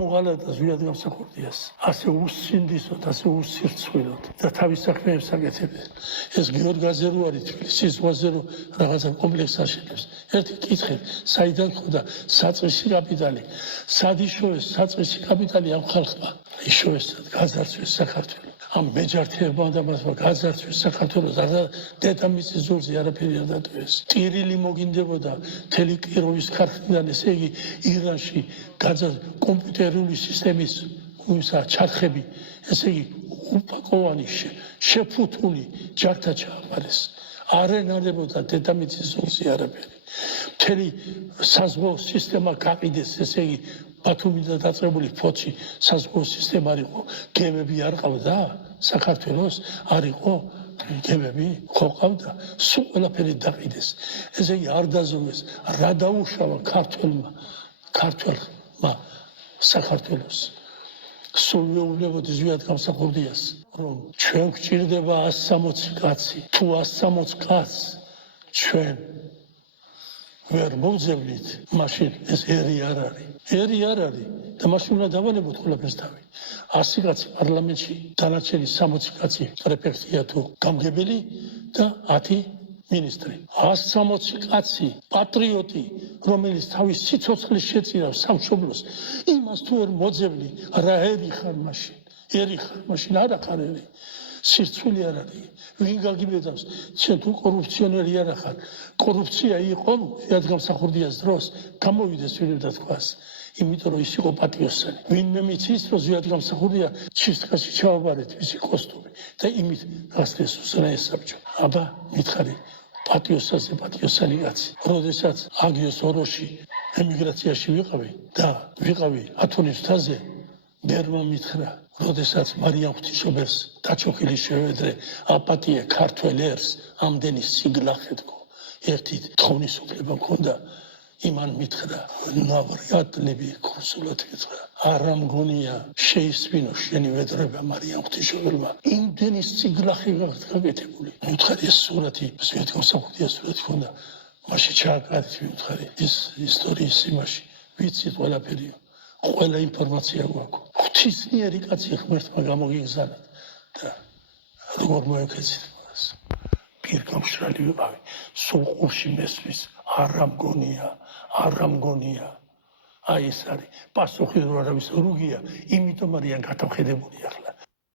მოღალატა ზვიად გამსახურდიას ასე უსინდისოდ, ასე უსირცხვილოდ და თავის საქმეებს აკეთებენ. ეს გეორგაზე რო არის თბილისის ზღვაზე რო რაღაცა კომპლექსს აშენებს. ერთი კითხე, საიდან ხოდა საწვისი კაპიტალი, სად იშოვეს საწვისი კაპიტალი ამ ხალხმა? იშოვეს გაძარცვეს საქართველო. ამ მეჯართებმა და მასმა გაძარცვეს საქართველოს, არა დედამიწის ზოლზე არაფერი არ დატოვეს. ტირილი მოგინდებოდა მთელი კიროვის ქარხნიდან, ესე იგი ირანში კომპიუტერული სისტემის ჩარხები, ესე იგი უპაკოვანი შეფუთული ჯართა ჩააბარეს. არ ენარებოდა დედამიწის ზოლზე არაფერი. მთელი საზღვაო სისტემა გაყიდეს, ესე იგი ბათუმიდან დაწყებული ფოთში საზღვაო სისტემა არ იყო, გემები არ ყავდა საქართველოს, არ იყო გემები, ხო ყავდა, სულ ყველაფერი დაყიდეს. ესე იგი არ დაზოვეს, რა დაუშავა ქართველმა საქართველოს. სულ ვეუბნებოდი ზვიად გამსახურდიას, რომ ჩვენ გვჭირდება 160 კაცი, თუ 160 კაცს ჩვენ ვერ მოვძებნით, მაშინ ეს ერი არ არის. ერი არ არის და მაშინ უნდა დავალებოთ ყველაფერს თავი. 100 კაცი პარლამენტში, დანარჩენი 60 კაცი პრეფექტია თუ გამგებელი და 10 მინისტრი. 160 კაცი პატრიოტი, რომელიც თავის სიცოცხლეს შეწირავს სამშობლოს, იმას თუ ვერ მოძებნი, რა ერი ხარ მაშინ? ერი ხარ მაშინ არა ხარ ერი. სირცვილი არ არის. ვინ გაგიბედავს? ჩვენ თუ კორუფციონერი არ ხარ. კორუფცია იყო ზვიად გამსახურდიას დროს, გამოვიდეს ვინ და თქვას. იმიტომ რომ ის იყო პატიოსანი. ვინმე მიცის, რომ ზვიად გამსახურდია ჩისტკაში ჩავაბარეთ მისი კოსტუმი და იმით გასწრეს უსწრაეს საბჭო. აბა მითხარი, პატიოსანი კაცი. როდესაც აგიოს ოროში ემიგრაციაში ვიყავი და ვიყავი ათონის მთაზე, ბერმა მითხრა, როდესაც მარიამ ღვთისმშობელს დაჩოქილი შევედრე აპატია ქართველ ერს, ამდენი სიგლახეთკო. ერთი თხოვნის უფლება მქონდა, იმან მითხრა, ნავრიატლები ქურსულად მითხრა, არა მგონია შეისვინო შენი ვედრება მარიამ ღვთისმშობელმა. იმდენი სიგლახე გაკეთებული. მითხარი ეს სურათი, ზვიად გამსახურდიას სურათი ქონდა, მაშინ ჩააკარით მითხარი, ის ისტორიის იმაში, ვიცით ყველაფერია. ყველა ინფორმაცია გვაქვს. ღვთისმიერი კაცი ღმერთმა გამოგიგზავნათ და როგორ მოეკეცით მას. პირგამშრალი ვიყავი, სულ ყურში მესმის, არა მგონია. აი ეს არის პასუხი, რომ არავის რუგია, იმიტომ არიან გადავხედებული ახლა.